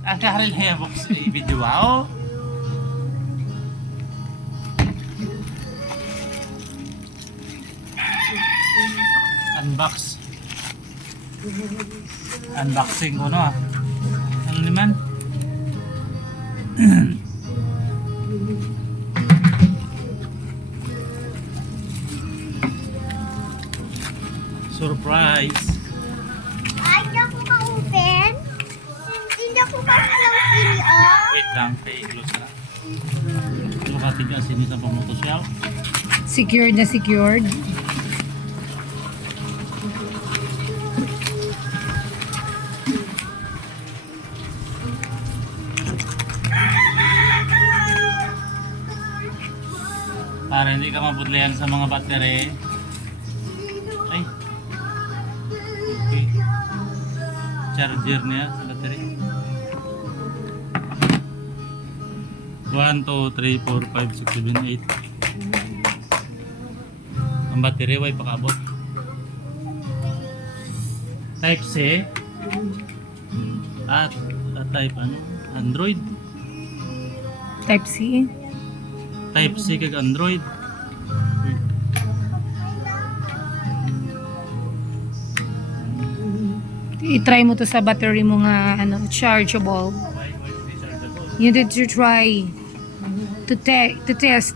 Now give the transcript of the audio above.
Ang kaharil na box video wow. Unbox. Unboxing ko no ah. Ano naman? Surprise. Ay, hindi ako ka-open. Hindi ako ka-close oh. Wait lang, close na. Makatigas ini sa pamotosyaw. Secured na secured. Para hindi ka mabudlayan sa mga battery. Ay. Okay. Charger niya sa battery. 1, 2, 3, 4, 5, 6, 7, 8. Ang battery way pakabot. Type C. At type ano? Android. Type C. Type C kag Android. I-try mo to sa battery mo nga ano, chargeable. You need to try to test